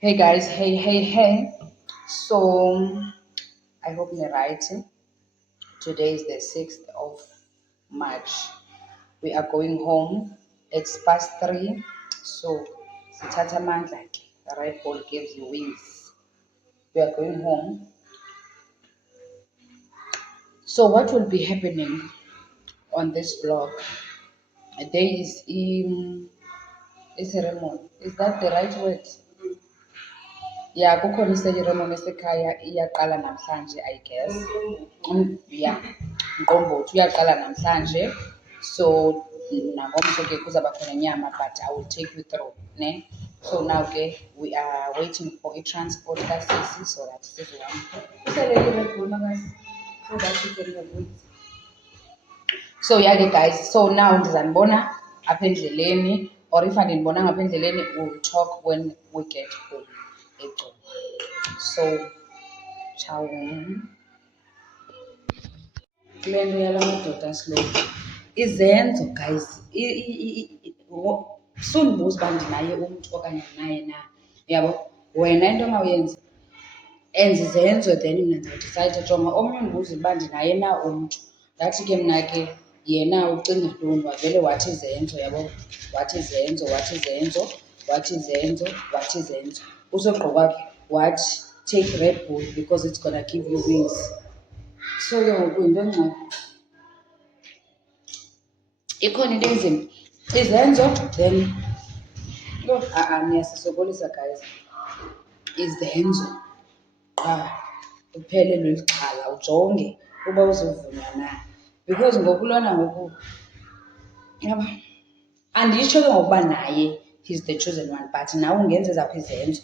Hey guys, hey. So I hope you're right. Today is the 6th of March. We are going home. It's past 3. So Sitata Mandla, the Red Bull gives you wings. We are going home. So what will be happening on this vlog? There is ceremony. Is that the right word? Yeah, kukhona iseremony esekhaya iyaqala namhlanje, I guess. Yeah, Mqombothi uyaqala namhlanje. So nangomso ke kuzaba khona inyama, but I will take you through, ne? So now ke we are waiting for a transport kasisi so that sizohamba. Uselele Red Bull makazi. So that you can have it. So yeah ke guys, so now ndizanibona apha endleleni, or if andinibonanga apha endleleni, we'll talk when we get home eGqeberha. So ciao. Kule nto yala madoda slow izenzo guys, sundibuza uba ndinaye umntu okanye naye na, yabo. Wena into mawuyenze, enza izenzo, then mna ndizawudisayida. Jonga omnye undibuza uba ndinaye na umntu, ndathi ke mna ke yena ucinga ntoni, wavele wathi izenzo, yabo. Wathi izenzo, usogqiba kwakhe wathi take Red Bull because it's gonna give you wings. So ke ngoku yinto engcono, ikhona into enzima, izenzo, then niyasisokolisa guys. Izenzo qha uphele lwelixhala, ujonge uba uzovunywa na, because ngoku lona ngoku yaba. Anditsho ke ngokuba naye he's the chosen one, but nawe ungenza ezapho izenzo,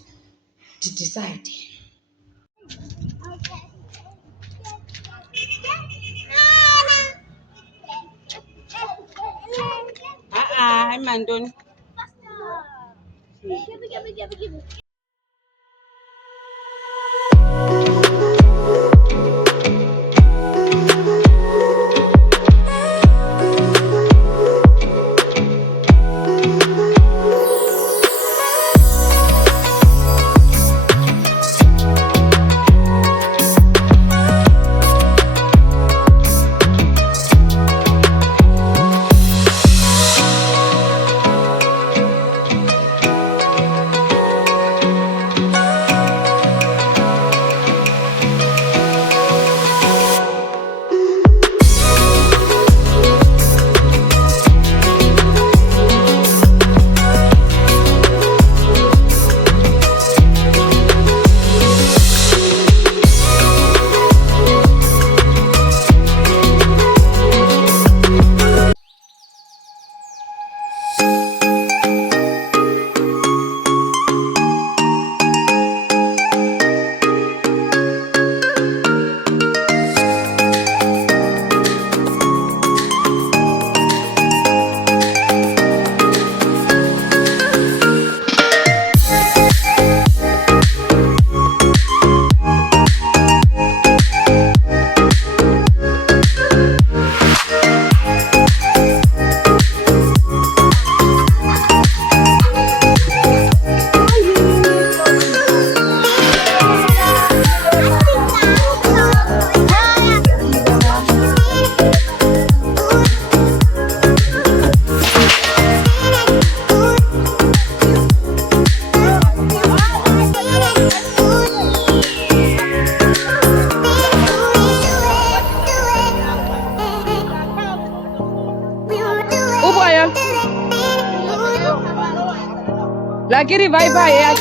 didicide. Hayi mantoni. Lakini vibe ya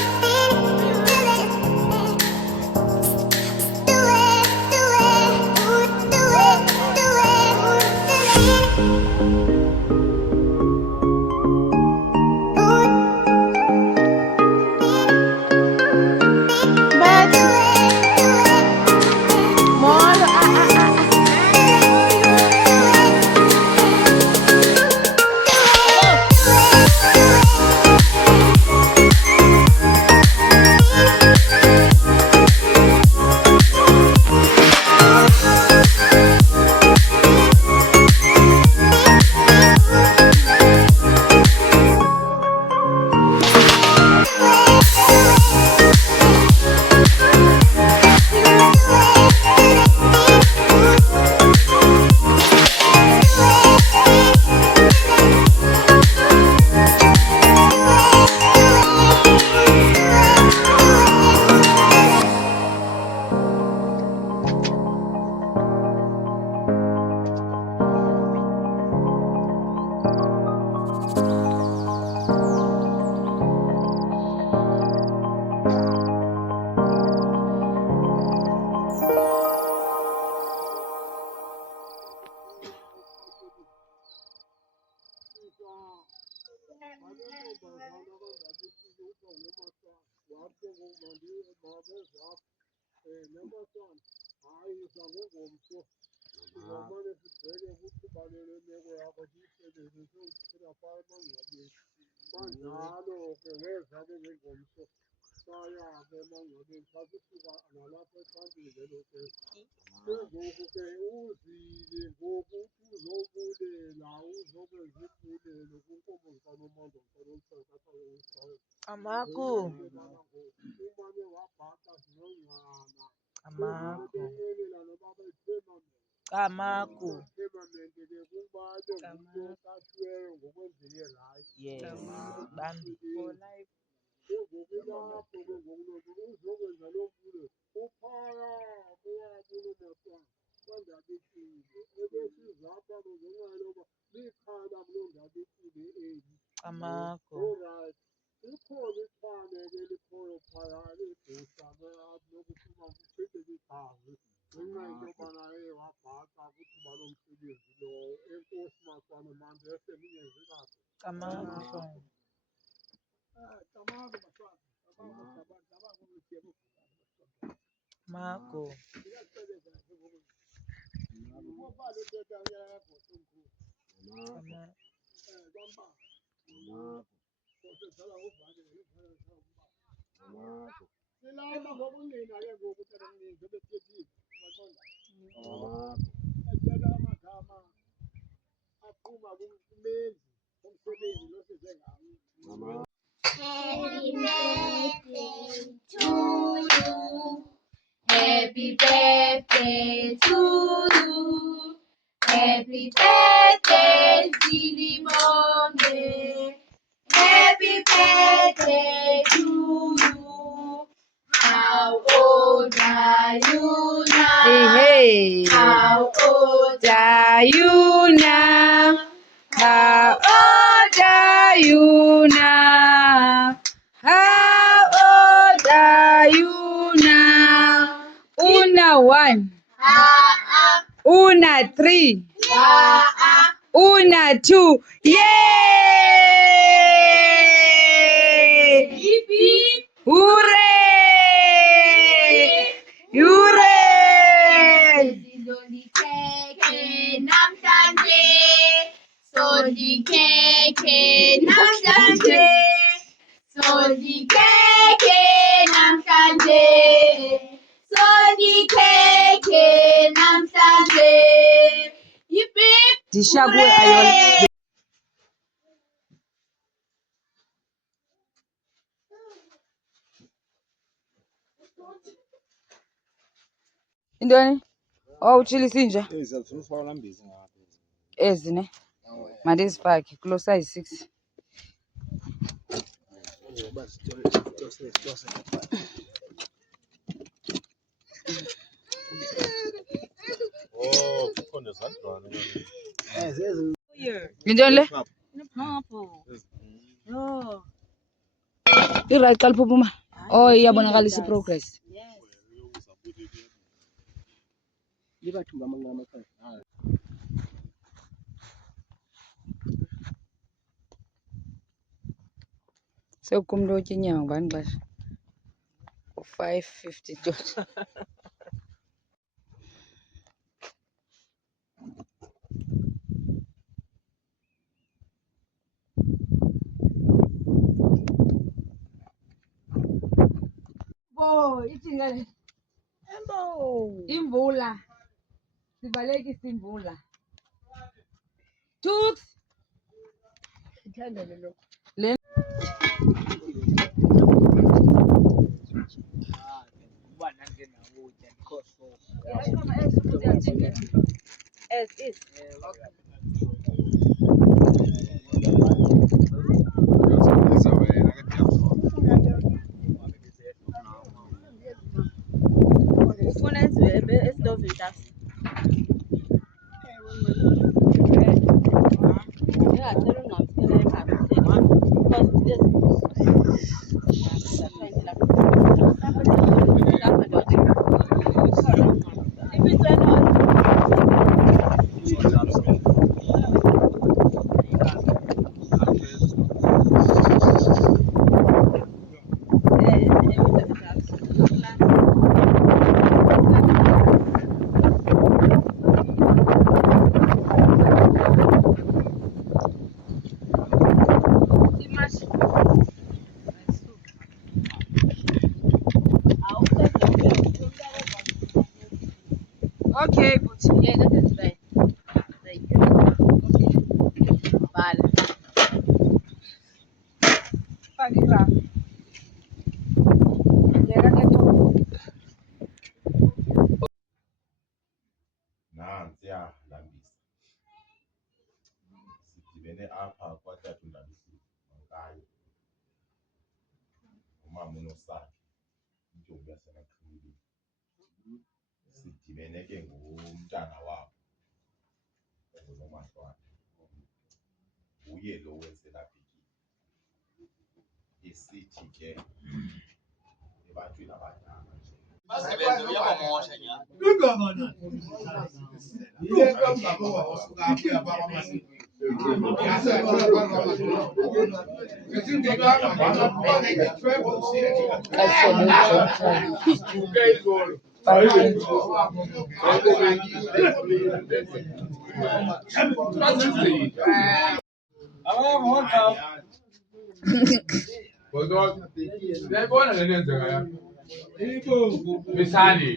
Amaku. Amaku. Yes. Bambi. For life. Amaku. Amaku. Amaku. Happy birthday to you. Happy birthday to you. Happy birthday, Silly Monday. Happy birthday to you. How old are you now? Hey, How old are you now? How old are you now? How old are you now? Una one, una three, una two. Yay! Hooray! Hooray! Siloli keke namhlanje. Soli keke namhlanje. Soli keke namhlanje. Soli keke namhlanje. Yippee! Dishabwe ayol. Intoni? Oh, utshila isinja? Ezi ne? Mandizifake kulo size 6. Intoni le? I-right xa liphupuma. Oh, iyabonakalisa i-progress. Sekukumntu otya inyama ngubani xesha? 5:50 dot. Bo, ithini le? Imvula. Sibalekisa imvula. Tux. Le As is. Ufuna esitovini tasi. Okay, but Yeah, that is right. Thank you. Bala. Fakira. Ngeka ngekho. nansiya lambisa sidibene apha kwatata uNdabisi Mankayi umama unosakhe intombi yasemaqhibini sidibene ke ngumntana wabo uNomahlwane uye lo wenzelabhekile esithi ke ebantwini abadala basebenze uyabamosha nyana Uyayibona le nto yenzekayo Misani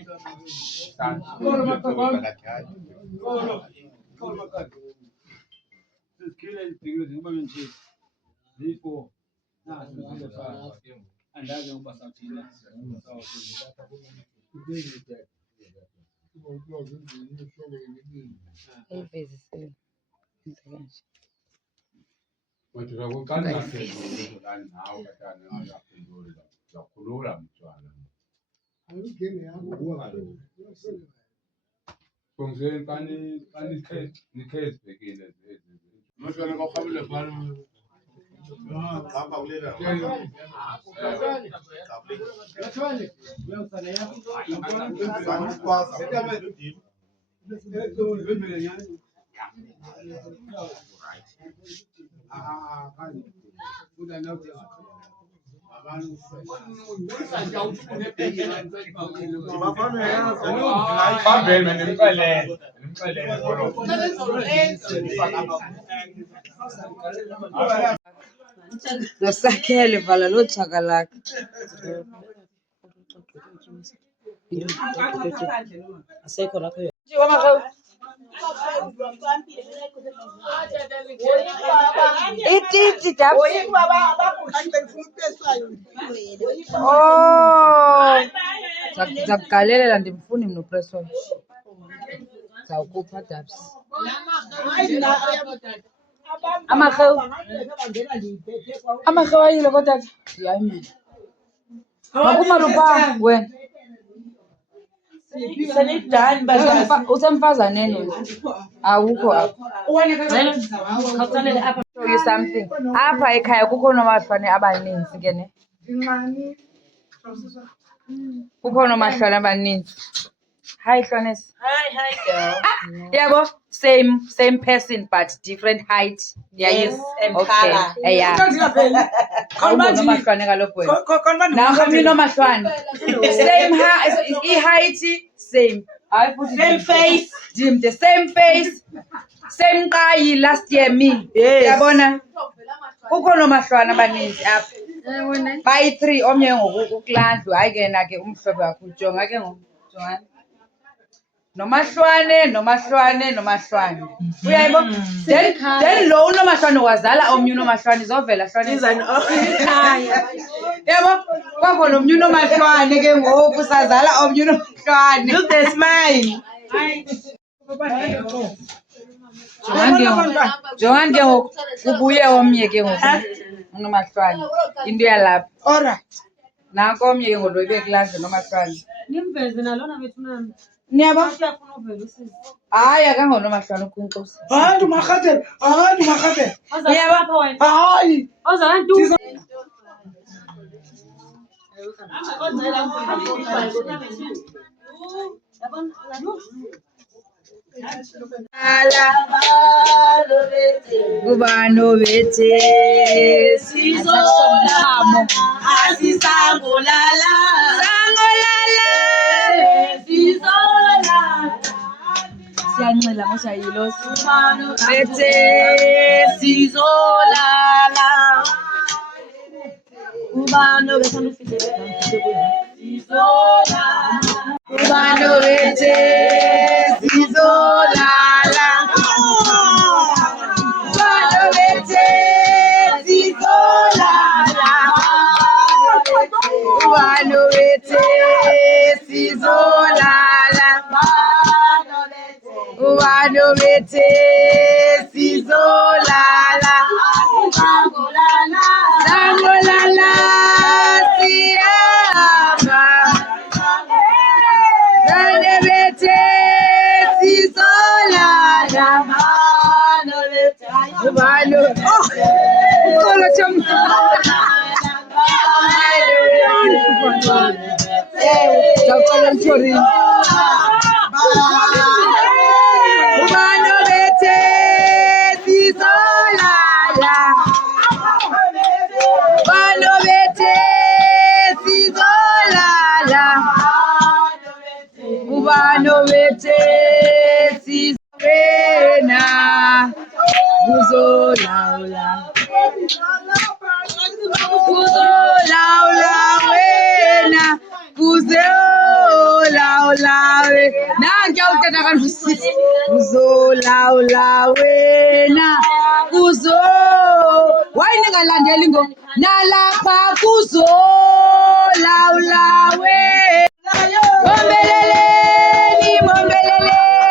yakhulula mntwana Kongzeni xa nikhe sibhekile Bambele nimxelele Nosakhele vala lo chaka lakhe. Asekho lapho yona. Ititi dab. Oh. Zakugalelela ndimfuni mna upreso. Zawukhupha dabs. Amarhewu ayile kodwa hayi mina. Makuma lupa wena. Usemfazaneni wena. Awukho apha. Show you something. Apha ekhaya kukho noomahlwane abaninzi ke ne. Kukho noomahlwane abaninzi. Hi Hlonesi. Hi girl. Yabo, same person but different height. Yes, and okay. colour. Yeah. Awubona amahlwane kaloku wena. Nakho mina amahlwane. Same height, same. Same face. Dim the same face. Same qayi last year me. Yabona. Kukho nomahlwane abaninzi apha. Bayi 3 omnye ngoku kulandlu hayi ke na ke umhlobo wakho jonga ke ngoku. Jongani. Nomahlwane. Uyayibo? Then lo unomahlwane wazala omnye unomahlwane izovela hlwane. Yabo? Kwakho nomnye unomahlwane ke ngoku sazala omnye unomahlwane. Look the smile. Jongani ke ngoku kubuye omnye ke ngoku unomahlwane. Into yalapha. Alright. Nanko omnye ke ngoku ibe kulandlu nomahlwane. Nimveze nalona bethu nami. Niyaba? Siyafuna uvela usizi. Hayi akangonomahlwane ukunkosi. Hayi umakhathe. Niyaba? Hayi. Ozalantu. Kubano bethe Sizolamo. Asisangolala. Sangolala. Sizolala. Siyancela ngosayilosi. Bethe sizolala. Ubano besanda ufike sizolala. Kubano bethe ubani wethu sizolala ubani wethu sizolala sangolala siyahamba bani bethu sizolala ubani Kolo chum. Saucala chori. Ubano bete sizolala. Ubano bete sizolala. Ubano bete sizolala. Kuzolawula wena kuzolawula wena ngiyawutata kanjusisi kuzolawula wena wayeningalandeli ngo nalapha kuzolawula wena mombeleleni mombeleleni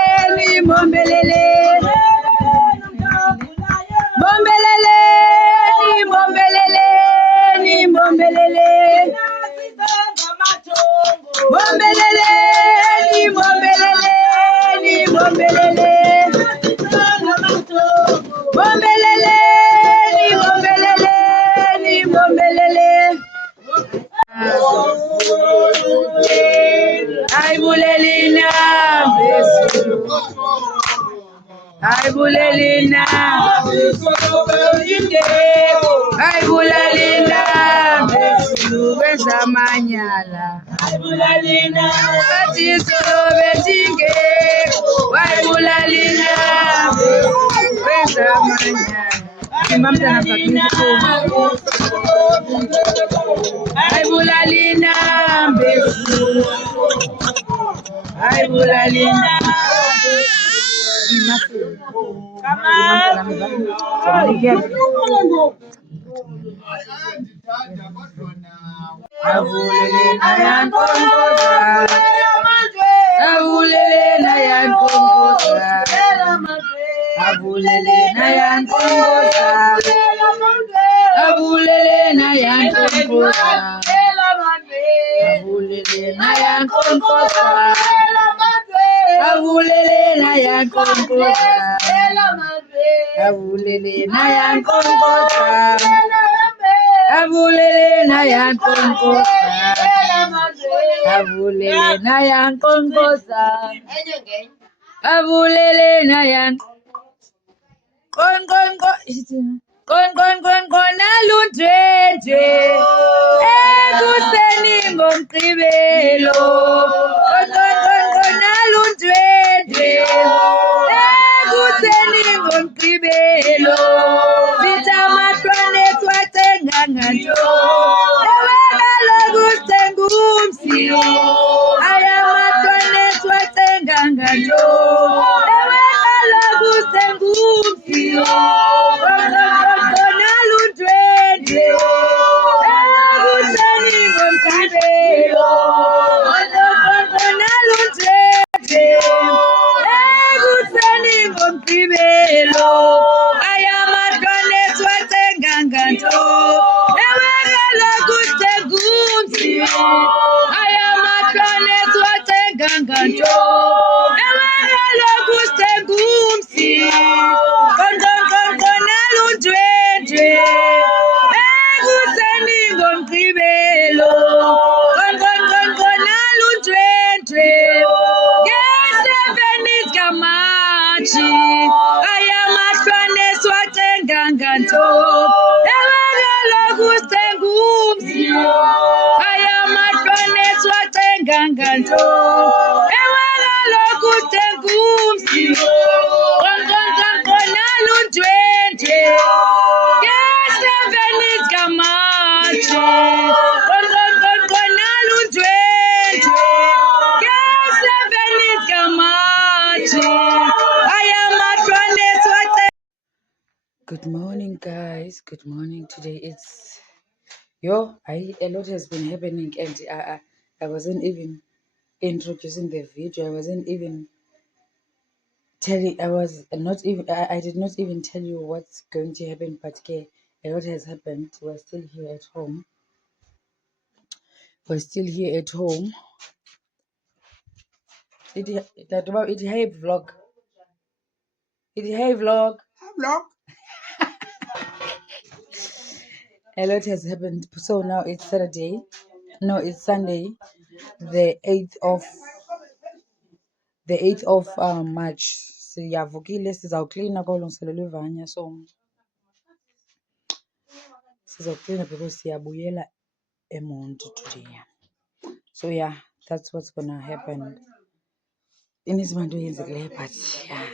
Aibulelina Aibulelina Bezamanyala Aibulelina Katisolo Betinge Aibulelina Bezamanyala Imamtana Pakistan Aibulelina Aibulelina Avulelena yan kon alundwendwe ekuseni ngomgqibelo kon alundwendwe ekuseni ngomgqibelo sithamatwane twacenga nganto eweka lokustengumsio ayamatwane twacenga nganto eweka lokustengumsio Good morning, guys. Good morning. Today A lot has been happening, and I wasn't even introducing the video. I wasn't even telling. I did not even tell you what's going to happen. But okay, a lot has happened. We're still here at home. It hey vlog. Vlog. A lot has happened. So now it's Saturday. No, it's Sunday, the 8th of March. Siyavukile sizawuklina kolungiselelwa ivanya, so sizoklina because siyabuyela eMonti today. So yeah, that's what's gonna happen. Ininzi into eyenzekileyo, but yeah.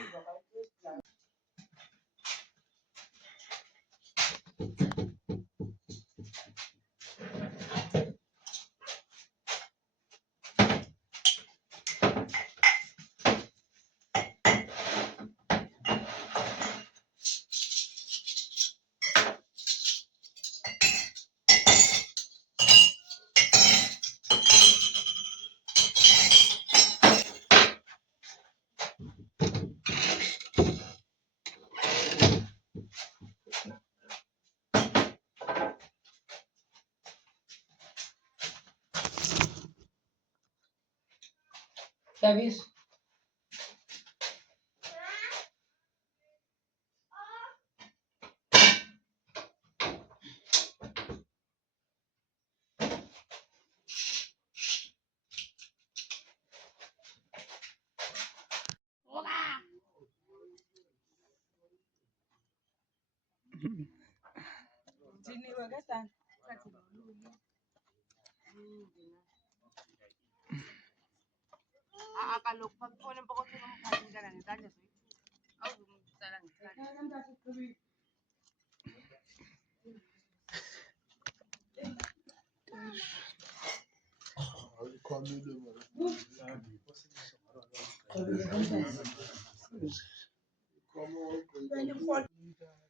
Davis. Kaloku phone empokothweni umkhathi umntana ngezandla awuzumtsala ngesandla.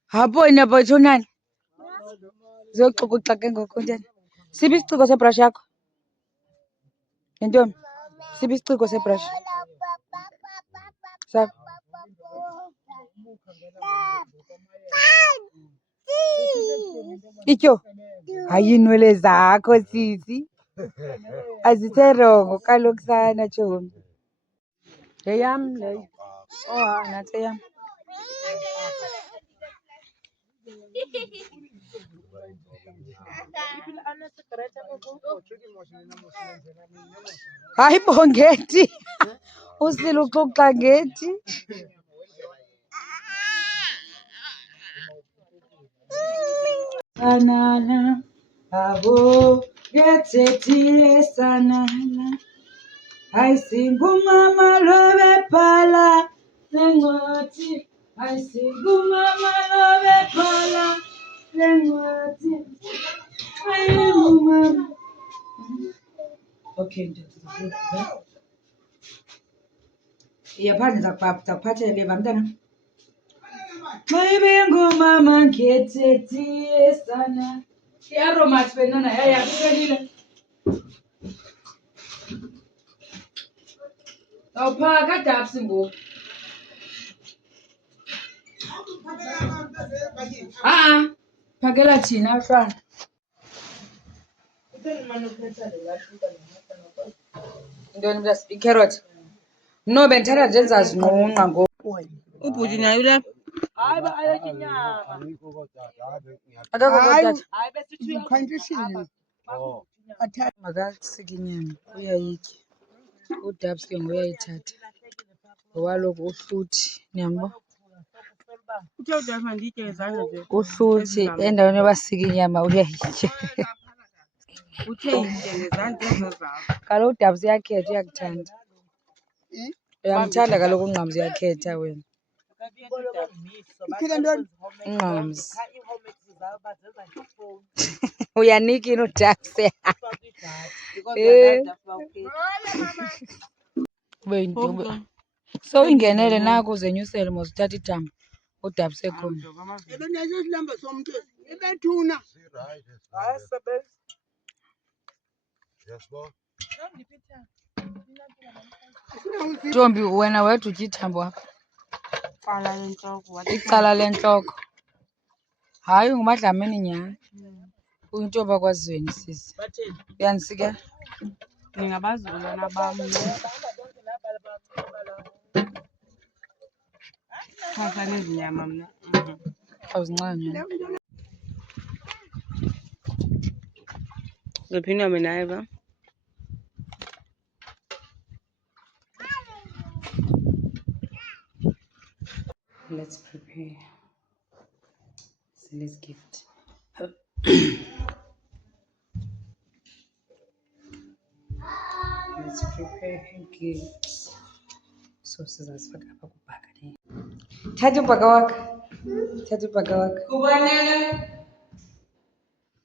Habona bothunani. Zoxukuxa ke ngoku ntana. Siphi isiciko sebrush yakho? Ntombi, siphi isiciko sebrush? Sakho. Ityo. Hayi iinwele zakho sisi. Azithe-rongo kaloku sana tshomi. Yeyam leyo. Oh, nantsi eyam. Hayi bongethi. Usile uxoxa ngethi. Banana, abo gethethi esanana. Ayisingumama lobebhala lencwadi. Ayisingumama lobebhala lencwadi. Ayingumama. Okay, ndiyazivula. Iyaphandle ndizakuphathela leva mntana. Xa ibingumama ngethethi esana. I-aromat benana yayaphelile. Awuphaka dabsi ngoku. Phakela thina mfana. Ntoni mntase? Ikherothi? No, bendithanda njenzazinqunqa ngoku. Ubhuti naye ulapha. Akekho kotata. Makasike inyama uyayitya. Udabs ke ngoyayithatha. Ngoba kaloku uhluthi, niyambo? Uthe udala manditye ngezandla nje. Uhluthi endaweni yoba sika inyama uyayitya. Uthe yitye ngezandla ezo zakho. Kaloku udabs uyakhetha, uyakuthanda. Uyamthanda kaloku uNgqamzi, uyakhetha wena. uNgqamzi. Uyanika ini udabs? So ingenele naku uzenyusele mos uthatha ithambo. udabuse khona. ebenaso isilamba somntu ebethuna Hayi sebenza. Ntombi wena wedwa utya ithambo apha. Cala lentloko. Icala lentloko. Hayi nguMadlamini nyhani. Uyintombi akwaZiweni sisi. Uyandisikela? Ndingabazukulwana bam. Xhasa nezinyama mna. Awuzincanyana. Ziphinda mina eva. Let's prepare Zili's gift. Let's prepare her gift. So sizazifaka apha kubhaka ne. Thatha ubhaka wakho. Thatha ubhaka wakho. Kubaneka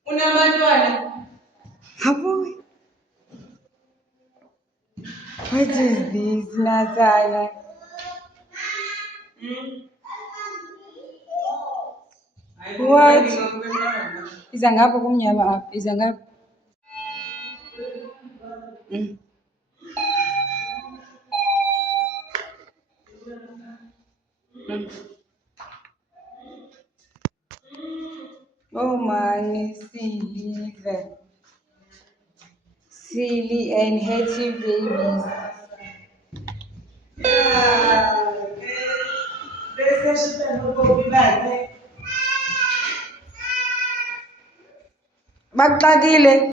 unabantwana. Haboy. What is this, Nazala? What? Iza ngapha kumnyama apha. Iza ngapha. Oh man, silly and happy babies. Baxakile.